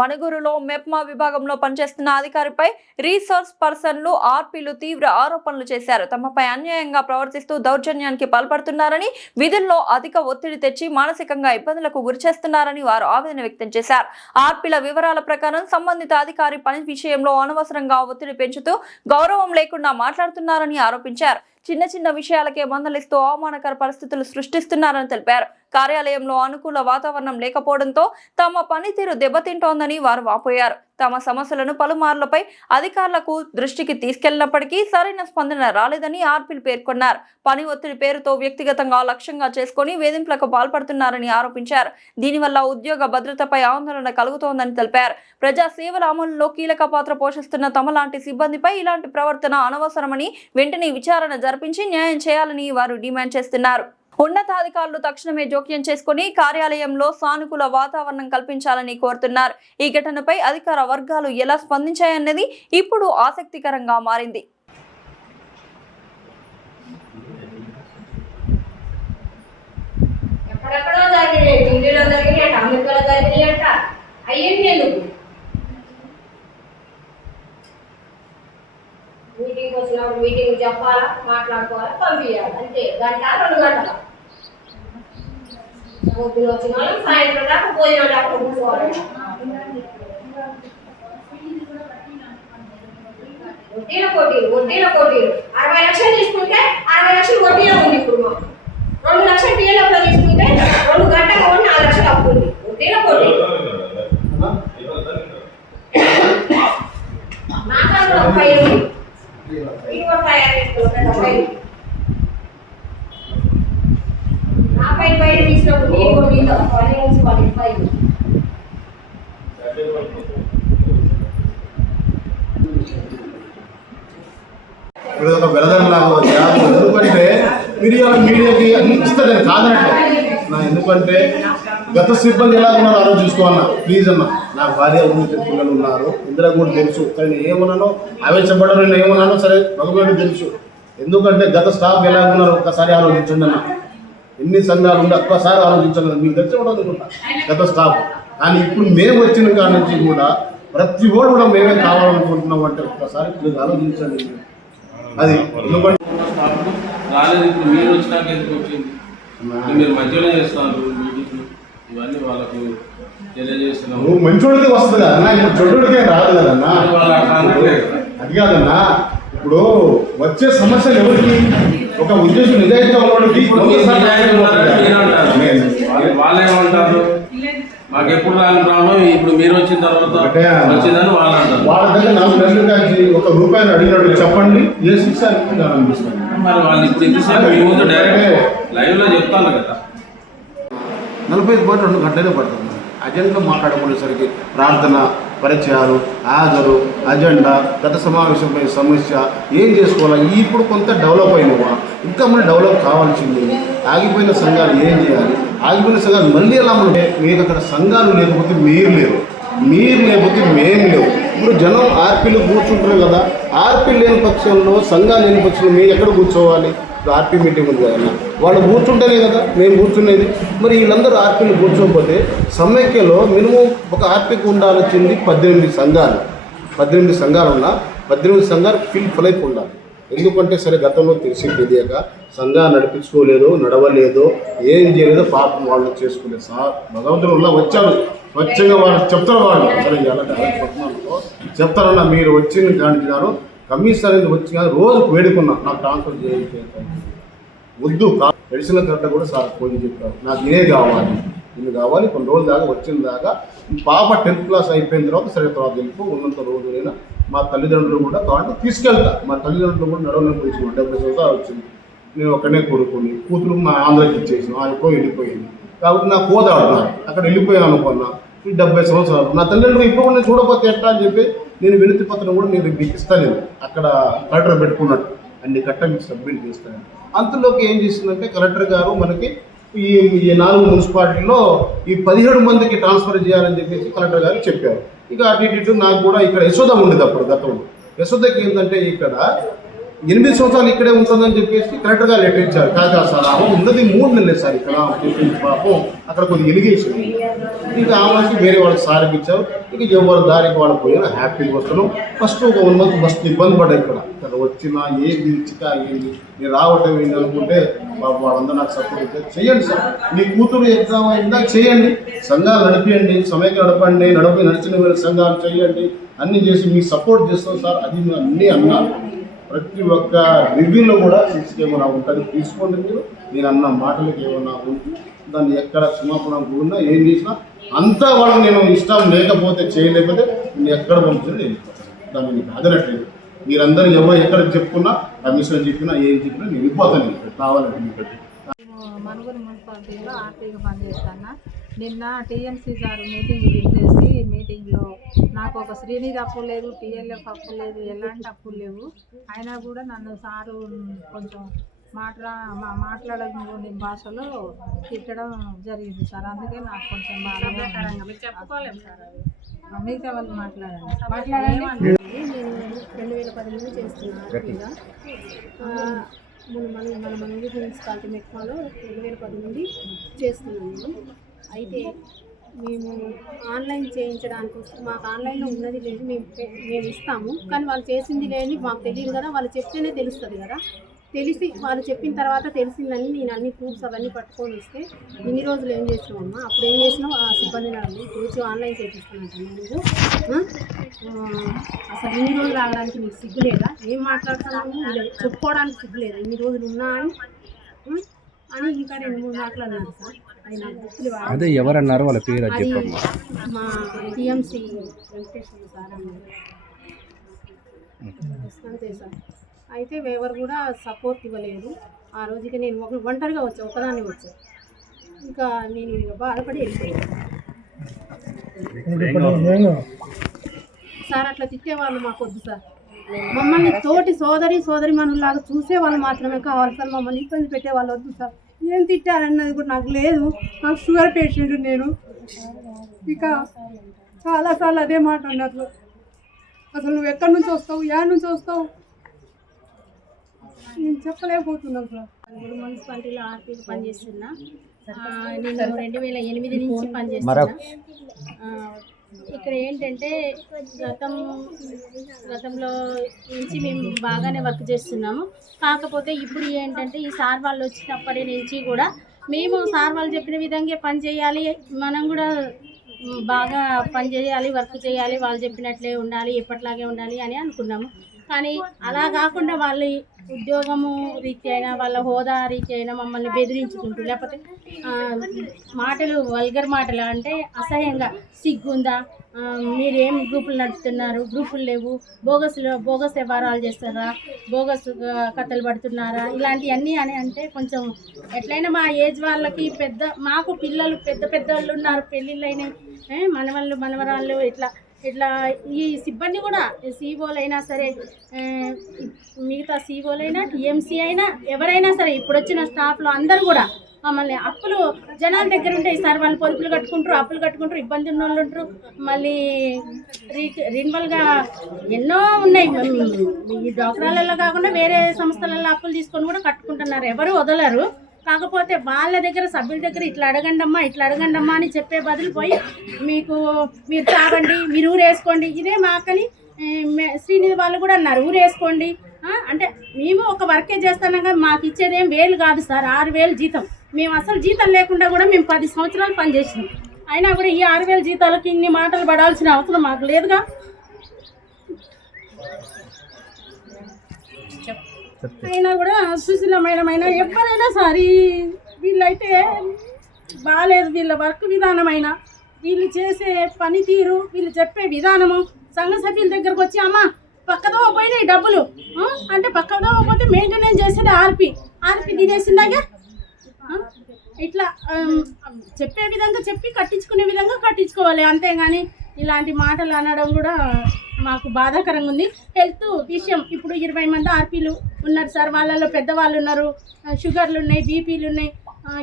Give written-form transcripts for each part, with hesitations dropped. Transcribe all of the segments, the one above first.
మణుగూరులో మెప్మా విభాగంలో పనిచేస్తున్న అధికారిపై రీసోర్స్ పర్సన్లు ఆర్పీలు తీవ్ర ఆరోపణలు చేశారు. తమపై అన్యాయంగా ప్రవర్తిస్తూ దౌర్జన్యానికి పాల్పడుతున్నారని, విధుల్లో అధిక ఒత్తిడి తెచ్చి మానసికంగా ఇబ్బందులకు గురిచేస్తున్నారని వారు ఆవేదన వ్యక్తం చేశారు. ఆర్పీల వివరాల ప్రకారం సంబంధిత అధికారి పని విషయంలో అనవసరంగా ఒత్తిడి పెంచుతూ గౌరవం లేకుండా మాట్లాడుతున్నారని ఆరోపించారు. చిన్న విషయాలకే మందలిస్తూ అవమానకర పరిస్థితులు సృష్టిస్తున్నారని తెలిపారు. కార్యాలయంలో అనుకూల వాతావరణం లేకపోవడంతో తమ పనితీరు దెబ్బతింటోందని వారు వాపోయారు. తమ సమస్యలను పలుమార్లపై అధికారులకు దృష్టికి తీసుకెళ్లినప్పటికీ సరైన స్పందన రాలేదని ఆర్పీలు పేర్కొన్నారు. పని ఒత్తిడి పేరుతో వ్యక్తిగతంగా లక్ష్యంగా చేసుకుని వేధింపులకు పాల్పడుతున్నారని ఆరోపించారు. దీనివల్ల ఉద్యోగ భద్రతపై ఆందోళన కలుగుతోందని తెలిపారు. ప్రజా సేవల అమలులో కీలక పాత్ర పోషిస్తున్న తమలాంటి సిబ్బందిపై ఇలాంటి ప్రవర్తన అనవసరమని, వెంటనే విచారణ జరిపించి న్యాయం చేయాలని వారు డిమాండ్ చేస్తున్నారు. ఉన్నతాధికారులు తక్షణమే జోక్యం చేసుకుని కార్యాలయంలో సానుకూల వాతావరణం కల్పించాలని కోరుతున్నారు. ఈ ఘటనపై అధికార వర్గాలు ఎలా స్పందించాయన్నది ఇప్పుడు ఆసక్తికరంగా మారింది. మీటింగ్ వచ్చినప్పుడు మీటింగ్ చెప్పాలా, మాట్లాడుకోవాలా, పంపించాలి, అంతే. గంట 2 గంటల పొద్దున వచ్చిన వాళ్ళు సాయంత్రం దాకా భోజనం దాకా కూర్చోవాలి. వడ్డీల పోటీలు 60 లక్షలు తీసుకుంటే 60 లక్షలు వడ్డీలో ఉంది. ఇప్పుడు 2 లక్షలు టీఎల్ఎఫ్లో తీసుకుంటే 2 గంటగా 4 లక్షలు అప్పు ఉంది. వడ్డీల పోటీలు నాకంలో 5 ఇప్పుడు ఒక బెరదంలాగా ఎందుకంటే మీడియాకి అన్ని ఇస్తారని కాదనంటే ఎందుకంటే గత సిబ్బంది ఎలా ఉన్నారో ఆలోచన చూసుకోవాలన్నా ప్లీజ్ అన్న. నా భార్య ఉంది, పిల్లలు ఉన్నారు, ఇందులో కూడా తెలుసు. కానీ నేను ఏమన్నానో ఆవేశపడ్డాను, నేను ఏమన్నానో సరే భగవంతుడు తెలుసు. ఎందుకంటే గత స్టాఫ్ ఎలా ఉన్నారో ఒక్కసారి ఆలోచించండి అన్న. ఎన్ని సంఘాలు ఉంటే ఒక్కసారి ఆలోచించండి. మీకు తెలిసి ఉండదు అనుకుంటా గత స్టాఫ్. కానీ ఇప్పుడు మేము వచ్చిన కాడ నుంచి కూడా ప్రతి ఓడు కూడా మేమే కావాలనుకుంటున్నాం అంటే ఒక్కసారి మీరు ఆలోచించండి. అది ఎందుకంటే రాలేదు. ఇప్పుడు మీరు వచ్చినాక ఎందుకు వచ్చింది? మీరు మధ్యలో చేస్తున్నారు మీటింగ్, ఇవన్నీ వాళ్ళకు తెలియజేస్తున్నాం. నువ్వు మంచోడికే వస్తుంది కదన్నా, ఇప్పుడు చెడ్డోడికే రాదు కదన్నా. అది కాదన్నా, ఇప్పుడు వచ్చే సమస్యలు ఎవరికి? ఒక ఉద్దేశం నిజాయితీగా ఉన్నవాడికి వాళ్ళేమంటారు? మాకు ఎప్పుడు రాని ప్రాబ్లం ఇప్పుడు మీరు వచ్చిన తర్వాత వచ్చిందని వాళ్ళు అంటారు. వాళ్ళ దగ్గర 4 నెలలు కాచి ₹1 అడిగినట్టు చెప్పండి, ఏ శిక్ష అనిపిస్తుంది. మరి వాళ్ళు ఇప్పుడు ఇంతసేపు మీ ముందు డైరెక్ట్ లైవ్ లో చెప్తాను కదా. 45 పాటు 2 గంటలే పడుతుంది. అజెండా మాట్లాడుకునేసరికి ప్రార్థన, పరిచయాలు, హాజరు, అజెండా, గత సమావేశంపై సమస్య ఏం చేసుకోవాలి. ఇప్పుడు కొంత డెవలప్ అయినవా, ఇంకా మనం డెవలప్ కావాల్సింది. ఆగిపోయిన సంఘాలు ఏం చేయాలి, ఆగిపోయిన సంఘాలు మళ్ళీ ఎలా ఉంటే మీకు అక్కడ సంఘాలు లేకపోతే మీరు లేరు, మీరు లేకపోతే మేము లేవు. ఇప్పుడు జనం ఆర్పీలు కూర్చుంటారు కదా, ఆర్పీలు లేని పక్షంలో సంఘాలు లేని పక్షంలో మీరు ఎక్కడ కూర్చోవాలి? ఆర్పీ మీటింగ్ ఉంది కదన్నా, వాళ్ళు కూర్చుంటేనే కదా మేము కూర్చునేది. మరి వీళ్ళందరూ ఆర్పీలు కూర్చోకపోతే సమైక్యలో మినిమం ఒక ఆర్పీకి ఉండాల్సింది 18 సంఘాలు. 18 సంఘాలు ఉన్నా 18 సంఘాలు ఫుల్ అయిపోయి ఉండాలి. ఎందుకంటే సరే గతంలో తెలియక సంఘాలు నడిపించుకోలేదో, నడవలేదో, ఏం చేయలేదో పాపం వాళ్ళు చేసుకోలేదు. సార్ భగవంతుడు ఉన్నా వచ్చారు, స్వచ్ఛంగా వాళ్ళు చెప్తారు. వాళ్ళు సరే చెప్తారన్నా, మీరు వచ్చిన కానిచ్చినారు కమిషనర్ అనేది వచ్చి కానీ రోజు వేడుకున్నా నాకు ట్రాన్స్ఫర్ చేయాలి వద్దు. మెడిసిన్ కరెక్ట్ కూడా సార్ ఫోన్ చెప్పారు, నాకు ఇదే కావాలి, ఇన్ని కావాలి. కొన్ని రోజుల దాకా వచ్చిన దాకా పాప 10th క్లాస్ అయిపోయిన తర్వాత సరే తర్వాత వెళ్ళిపో, ఉన్నంత రోజులైనా మా తల్లిదండ్రులు కూడా కాబట్టి తీసుకెళ్తా. మా తల్లిదండ్రులు కూడా నడవలేని పోయింది, 70 సంవత్సరాలు వచ్చింది. నేను ఒక్కనే కొడుకుని, కూతురు మా ఆంధ్రకి ఇచ్చేసిన, ఎప్పుడో వెళ్ళిపోయింది. కాబట్టి నాకు పోదాడున్నారు, అక్కడ వెళ్ళిపోయాను అనుకున్నా. 70 సంవత్సరాలు నా తల్లిదండ్రులు ఇప్పుడు నేను చూడకపోతే ఎట్లా అని చెప్పి నేను వినతి పత్రం కూడా నేను మీకు ఇస్తాను. అక్కడ కలెక్టర్ పెట్టుకున్నట్టు అన్ని కట్టమిచ్చి సబ్మిట్ చేస్తాను. అంతలోకి ఏం చేసిందంటే కలెక్టర్ గారు మనకి ఈ 4 మున్సిపాలిటీలో ఈ 17 మందికి ట్రాన్స్ఫర్ చేయాలని చెప్పేసి కలెక్టర్ గారు చెప్పారు. ఇక అటు ఇటు నాకు కూడా ఇక్కడ యశోద ఉండేది అప్పుడు గతంలో. యశోదకి ఏంటంటే ఇక్కడ 8 సంవత్సరాలు ఇక్కడే ఉంటుందని చెప్పేసి కలెక్టర్గా లెటర్ ఇచ్చారు. కాదు సార్ ఆమె ఉన్నది 3 నెలలే సార్ ఇక్కడ పాపం అక్కడ కొద్దిగా ఎలిగేషన్ ఇక ఆమెకి వేరే వాళ్ళకి సార్కి ఇచ్చారు. ఇక ఎవరు దారికి వాళ్ళు పోయినా హ్యాపీగా వస్తున్నాం. ఫస్ట్ ఒక 1 మంత్ ఫస్ట్ ఇబ్బంది పడ్డా ఇక్కడ వచ్చినా ఏది చికా ఏంది నేను రావటం ఏంది అనుకుంటే వాళ్ళందరూ నాకు సపోర్ట్ ఇచ్చారు. చెయ్యండి సార్, మీ కూతురు ఎగ్జామ్ అయిందా చేయండి, సంఘాలు నడిపియండి, సమైక్య నడపండి, నడిచిన సంఘాలు చేయండి, అన్నీ చేసి మీకు సపోర్ట్ చేస్తాం సార్. అది అన్నీ అన్నారు. ప్రతి ఒక్క రివ్యూలో కూడా 6 ఏమైనా ఉంటుంది తీసుకోండి మీరు. నేను అన్న మాటలకు ఏమన్నా ఉంటే దాన్ని ఎక్కడ క్షమాపణ ఉన్నా ఏం చేసినా అంతా వాళ్ళకి నేను ఇష్టం లేకపోతే చేయలేకపోతే నేను ఎక్కడ పంపించినా నేను దాన్ని మీకు అదనట్లేదు. మీరందరూ ఎవరు ఎక్కడ చెప్పుకున్నా కమిషన్ చెప్పినా ఏం చెప్పినా నేను వెళ్ళిపోతాను ఇక్కడ కావాలంటే మీకు. మనుగురు మున్సిపాలిటీలో ఆర్టీగా పనిచేస్తాను. నిన్న టీఎంసీ సార్ మీటింగ్ పిలిచేసి మీటింగ్లో నాకు ఒక శ్రీనిధి అప్పు లేదు, టీఎల్ఎఫ్ అప్పు లేదు, ఎలాంటి అప్పులు లేవు. అయినా కూడా నన్ను సారు కొంచెం మాట్లాడని భాషలో తిట్టడం జరిగింది సార్. అందుకే నాకు కొంచెం బాగా చెప్పుకోలేము సార్. అది మిగతా వాళ్ళు మాట్లాడండి. నేను 2010 చేస్తున్నాను. మన మున్సిపాలిటీ మెట్మాలో 2010 నుండి చేస్తున్నాను. అయితే మేము ఆన్లైన్ చేయించడానికి మాకు ఆన్లైన్లో ఉన్నది లేదు, మేము ఇస్తాము. కానీ వాళ్ళు చేసింది లేని మాకు తెలియదు కదా, వాళ్ళు చెప్తేనే తెలుస్తుంది కదా. తెలిసి వాళ్ళు చెప్పిన తర్వాత తెలిసిందని నేను అన్ని ప్రూఫ్స్ అవన్నీ పట్టుకొని ఇస్తే ఇన్ని రోజులు ఏం చేసినామమ్మా, అప్పుడు ఏం చేసినావు ఆ సిబ్బంది అడగండి, రోజు ఆన్లైన్ చేపిస్తున్నాను మీరు. అసలు ఇన్ని రోజులు రావడానికి మీకు సిగ్గు లేదా, ఏం మాట్లాడుతున్నాము చెప్పుకోవడానికి సిగ్గు లేదా, ఇన్ని రోజులు ఉన్నా అని ఇంకా 2-3 మాట్లాడినారు సార్. అది నాకు గుర్తులు అదే ఎవరన్నారు వాళ్ళ పేరు అది మా టీఎంసీ వెంకటేశ్వర సార్ అన్నారు. అంతే సార్. అయితే ఎవరు కూడా సపోర్ట్ ఇవ్వలేదు. ఆ రోజుకి నేను ఒంటరిగా ఒకదాన్ని వచ్చాను. ఇంకా నేను బాధపడి వెళ్ళిపోయాను సార్. అట్లా తిట్టేవాళ్ళు మాకు వద్దు సార్. మమ్మల్ని తోటి సోదరి మనులాగా చూసే వాళ్ళు మాత్రమే కావాలి సార్. మమ్మల్ని ఇబ్బంది పెట్టే వాళ్ళు వద్దు సార్. ఏం తిట్టారన్నది కూడా నాకు లేదు. నాకు షుగర్ పేషెంట్ నేను. ఇక చాలాసార్లు అదే మాట అన్నారు. అసలు నువ్వు ఎక్కడి నుంచి వస్తావు, యాడ్ నుంచి వస్తావు, నేను చెప్పలేకపోతున్నాను సార్. మున్సిపాలిటీలో ఆర్టీగా పనిచేస్తున్నా. నేను 2008 నుంచి పనిచేస్తున్నా. ఇక్కడ ఏంటంటే గతంలో నుంచి మేము బాగానే వర్క్ చేస్తున్నాము. కాకపోతే ఇప్పుడు ఏంటంటే ఈ సార్ వాళ్ళు వచ్చినప్పటి నుంచి కూడా మేము సార్ వాళ్ళు చెప్పిన విధంగా పని చేయాలి, మనం కూడా బాగా పని చేయాలి, వర్క్ చేయాలి, వాళ్ళు చెప్పినట్లే ఉండాలి, ఎప్పట్లాగే ఉండాలి అని అనుకున్నాము. కానీ అలా కాకుండా వాళ్ళ ఉద్యోగము రీత్యా అయినా వాళ్ళ హోదా రీత్యా అయినా మమ్మల్ని బెదిరించుకుంటూ, లేకపోతే మాటలు వల్గర్ మాటలు అంటే అసహ్యంగా, సిగ్గుందా, మీరేం గ్రూపులు నడుపుతున్నారు, గ్రూపులు లేవు, బోగస్ వ్యవహారాలు చేస్తారా, బోగస్ కథలు పడుతున్నారా, ఇలాంటివన్నీ అని అంటే కొంచెం ఎట్లయినా మా ఏజ్ వాళ్ళకి మాకు పిల్లలు పెద్ద వాళ్ళు ఉన్నారు, పెళ్ళిళ్ళైనాయి, మనవరాళ్ళు ఇట్లా ఈ సిబ్బంది కూడా సీఓలైనా సరే, మిగతా సీఓలైనా టీఎంసీ అయినా ఎవరైనా సరే ఇప్పుడు వచ్చిన స్టాఫ్లో అందరూ కూడా మమ్మల్ని అప్పులు జనాల దగ్గర ఉంటాయి సార్. వాళ్ళు పొదుపులు కట్టుకుంటారు, అప్పులు కట్టుకుంటారు, ఇబ్బంది ఉన్న వాళ్ళు ఉంటారు. మళ్ళీ రిన్వల్గా ఎన్నో ఉన్నాయి. ఈ డాక్టర్లలో కాకుండా వేరే సంస్థలలో అప్పులు తీసుకొని కూడా కట్టుకుంటున్నారు, ఎవరు వదలరు. కాకపోతే వాళ్ళ దగ్గర సభ్యుల దగ్గర ఇట్లా అడగండమ్మా అని చెప్పే బదులు పోయి మీరు తాగండి, మీరు ఊరేసుకోండి, ఇదే మాకని శ్రీనిధి వాళ్ళు కూడా అన్నారు, ఊరేసుకోండి అంటే. మేము ఒక వర్కే చేస్తున్నాం కానీ మాకు ఇచ్చేదేం 1000 కాదు సార్, 6000 జీతం. మేము అసలు జీతం లేకుండా కూడా మేము 10 సంవత్సరాలు పనిచేసినాం. అయినా కూడా ఈ 6000 జీతాలకి ఇన్ని మాటలు పడాల్సిన అవసరం మాకు లేదుగా. అయినా కూడా సుశీలమైన ఎవరైనా సరే వీళ్ళైతే బాగాలేదు. వీళ్ళ వర్క్ విధానమైనా, వీళ్ళు చేసే పనితీరు, వీళ్ళు చెప్పే విధానము, సంఘ సభ్యుల దగ్గరకు వచ్చి అమ్మ పక్కదో పోయినాయి డబ్బులు అంటే పక్కదో పోతే మెయింటెనెన్స్ చేసేది ఆర్పి తినేసిందాగా ఇట్లా చెప్పే విధంగా చెప్పి కట్టించుకునే విధంగా కట్టించుకోవాలి, అంతేగాని ఇలాంటి మాటలు అనడం కూడా మాకు బాధాకరంగా ఉంది. హెల్త్ విషయం ఇప్పుడు 20 మంది ఆర్పీలు ఉన్నారు సార్. వాళ్ళలో పెద్దవాళ్ళు ఉన్నారు, షుగర్లు ఉన్నాయి, బీపీలు ఉన్నాయి,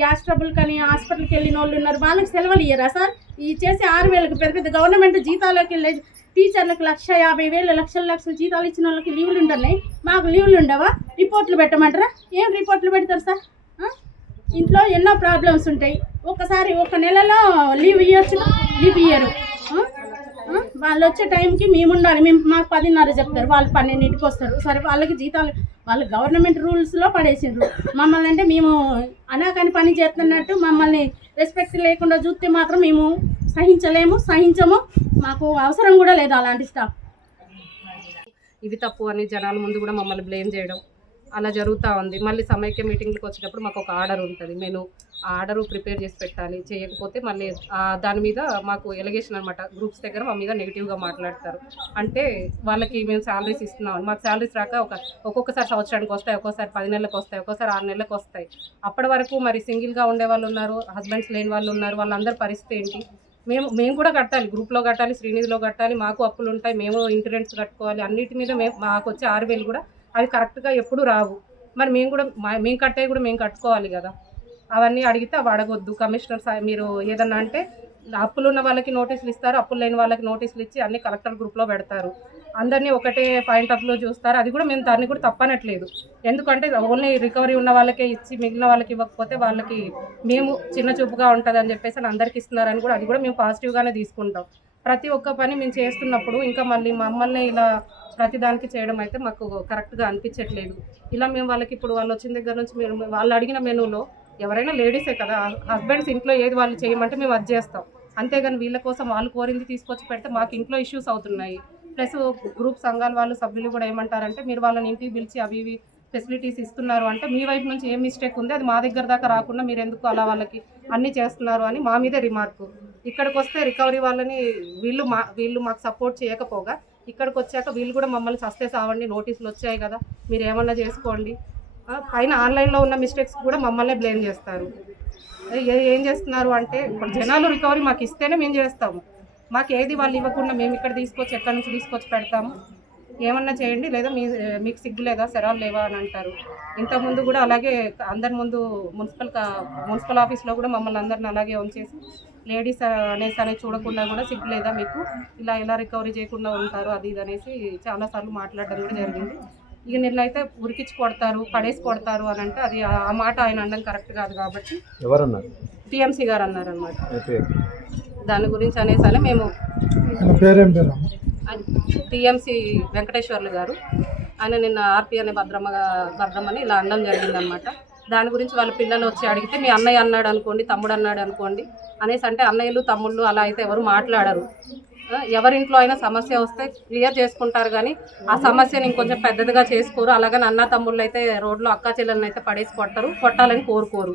గ్యాస్ ట్రబుల్ కానీ హాస్పిటల్కి వెళ్ళిన వాళ్ళు ఉన్నారు. వాళ్ళకి సెలవులు ఇయ్యరా సార్? ఈ చేసే 6000కి పెద్ద గవర్నమెంట్ జీతాలోకి వెళ్ళే టీచర్లకు 1,50,000 లక్షల జీతాలు ఇచ్చిన వాళ్ళకి లీవులు ఉంటున్నాయి, మాకు లీవులు ఉండవా? రిపోర్ట్లు పెట్టమంటారా? ఏం రిపోర్ట్లు పెడతారు సార్? ఇంట్లో ఎన్నో ప్రాబ్లమ్స్ ఉంటాయి. ఒకసారి ఒక నెలలో లీవ్ ఇవ్వచ్చు, లీవ్ ఇయ్యరు. వాళ్ళు వచ్చే టైంకి మేము ఉండాలి. మాకు 10:30 చెప్తారు, వాళ్ళు 12కి వస్తారు. సరే వాళ్ళకి జీతాలు వాళ్ళు గవర్నమెంట్ రూల్స్లో పడేసిండ్రు. మమ్మల్ని అంటే మేము అనాకని పని చేస్తున్నట్టు మమ్మల్ని రెస్పెక్ట్ లేకుండా చూస్తే మాత్రం మేము సహించము. మాకు అవసరం కూడా లేదు అలాంటి స్టాఫ్. ఇది తప్పు అని జనాల ముందు కూడా మమ్మల్ని బ్లేమ్ చేయడం అలా జరుగుతూ ఉంది. మళ్ళీ సమైక్య మీటింగ్లకు వచ్చేటప్పుడు మాకు ఒక ఆర్డర్ ఉంటుంది, మెను ఆర్డరు ప్రిపేర్ చేసి పెట్టాలి. చేయకపోతే మళ్ళీ దాని మీద మాకు ఎలిగేషన్ అనమాట, గ్రూప్స్ దగ్గర మా మీద నెగిటివ్గా మాట్లాడతారు. అంటే వాళ్ళకి మేము శాలరీస్ ఇస్తున్నాం, మాకు శాలరీస్ రాక ఒక్కొక్కసారి సంవత్సరానికి వస్తాయి, ఒక్కోసారి 10 నెలలకు వస్తాయి, ఒక్కోసారి 6 నెలలకు వస్తాయి. అప్పటి వరకు మరి సింగిల్గా ఉండే వాళ్ళు ఉన్నారు, హస్బెండ్స్ లేని వాళ్ళు ఉన్నారు, వాళ్ళందరి పరిస్థితి ఏంటి? మేము కూడా కట్టాలి, గ్రూప్లో కట్టాలి, శ్రీనిధిలో కట్టాలి, మాకు అప్పులు ఉంటాయి, మేము ఇన్సూరెన్స్ కట్టుకోవాలి. అన్నిటి మీద మాకు వచ్చే 6,000 కూడా అవి కరెక్ట్గా ఎప్పుడు రావు. మరి మేము కట్టేవి కూడా మేము కట్టుకోవాలి కదా. అవన్నీ అడిగితే అవి అడగొద్దు. కమిషనర్ మీరు ఏదన్నా అంటే అప్పులు ఉన్న వాళ్ళకి నోటీసులు ఇస్తారు, అప్పులు లేని వాళ్ళకి నోటీసులు ఇచ్చి అన్ని కలెక్టర్ గ్రూప్లో పెడతారు. అందరినీ ఒకటే పాయింట్ ఆఫ్ వ్యూలో చూస్తారు. అది కూడా మేము దాన్ని కూడా తప్పనట్లేదు. ఎందుకంటే ఓన్లీ రికవరీ ఉన్న వాళ్ళకే ఇచ్చి మిగిలిన వాళ్ళకి ఇవ్వకపోతే వాళ్ళకి మేము చిన్న చూపుగా ఉంటుంది అని చెప్పేసి అందరికి ఇస్తున్నారని కూడా అది కూడా మేము పాజిటివ్గానే తీసుకుంటాం. ప్రతి ఒక్క పని మేము చేస్తున్నప్పుడు ఇంకా మళ్ళీ మమ్మల్ని ఇలా ప్రతిదానికి చేయడం అయితే మాకు కరెక్ట్గా అనిపించట్లేదు. ఇలా మేము వాళ్ళకి ఇప్పుడు వాళ్ళు వచ్చిన దగ్గర నుంచి వాళ్ళు అడిగిన మెనూలో ఎవరైనా లేడీసే కదా, హస్బెండ్స్ ఇంట్లో ఏది వాళ్ళు చేయమంటే మేము అది చేస్తాం. అంతేగాని వీళ్ళ కోసం వాళ్ళు కోరింది తీసుకొచ్చి పెడితే మాకు ఇంట్లో ఇష్యూస్ అవుతున్నాయి. ప్లస్ గ్రూప్ సంఘాల వాళ్ళు సభ్యులు కూడా ఏమంటారంటే మీరు వాళ్ళని ఇంటికి పిలిచి అవి ఇవి ఫెసిలిటీస్ ఇస్తున్నారు అంటే మీ వైపు నుంచి ఏం మిస్టేక్ ఉంది, అది మా దగ్గర దాకా రాకుండా మీరు ఎందుకు అలా వాళ్ళకి అన్నీ చేస్తున్నారు అని మా మీదే రిమార్కు. ఇక్కడికి వస్తే రికవరీ వాళ్ళని వీళ్ళు మాకు సపోర్ట్ చేయకపోగా ఇక్కడికి వచ్చాక వీళ్ళు కూడా మమ్మల్ని సస్తే సావండి, నోటీసులు వచ్చాయి కదా మీరు ఏమన్నా చేసుకోండి, పైన ఆన్లైన్లో ఉన్న మిస్టేక్స్ కూడా మమ్మల్ని బ్లేమ్ చేస్తారు. ఏం చేస్తున్నారు అంటే ఇప్పుడు జనాలు రికవరీ మాకు ఇస్తేనే మేము చేస్తాము, మాకు ఏది వాళ్ళు ఇవ్వకుండా మేము ఇక్కడ తీసుకొచ్చి ఎక్కడి నుంచి తీసుకొచ్చి పెడతాము, ఏమన్నా చేయండి, లేదా మీకు సిగ్గు లేదా, శరాలు లేవా అని అంటారు. ఇంతకుముందు కూడా అలాగే అందరి ముందు మున్సిపల్ ఆఫీస్లో కూడా మమ్మల్ని అందరిని అలాగే ఉంచేసి లేడీస్ అనేది చూడకుండా కూడా సిగ్గు లేదా మీకు, ఇలా ఎలా రికవరీ చేయకుండా ఉంటారు అది ఇది అనేసి చాలాసార్లు మాట్లాడడం కూడా జరిగింది. ఇక నిన్నైతే ఉరికిచ్చి కొడతారు, పడేసి కొడతారు అని అంటే అది ఆ మాట ఆయన అనడం కరెక్ట్ కాదు. కాబట్టి ఎవరన్నారు? టీఎంసీ గారు అన్నారనమాట. దాని గురించి అనేసి మేము టీఎంసీ వెంకటేశ్వర్లు గారు ఆయన నిన్న ఆర్పీ అనే భద్రమ్మని ఇలా అనడం జరిగిందనమాట. దాని గురించి వాళ్ళ పిల్లలు వచ్చి అడిగితే మీ అన్నయ్య అన్నాడు అనుకోండి, తమ్ముడు అన్నాడు అనుకోండి అనేసి అంటే అన్నయ్యలు తమ్ముళ్ళు అలా అయితే ఎవరు మాట్లాడరు. ఎవరింట్లో అయినా సమస్య వస్తే క్లియర్ చేసుకుంటారు కానీ ఆ సమస్యని ఇంకొంచెం పెద్దదిగా చేసుకోరు. అలాగని అన్న తమ్ముళ్ళు అయితే రోడ్లో అక్కా చెల్లెలను అయితే పడేసి కొట్టాలని కోరుకోరు.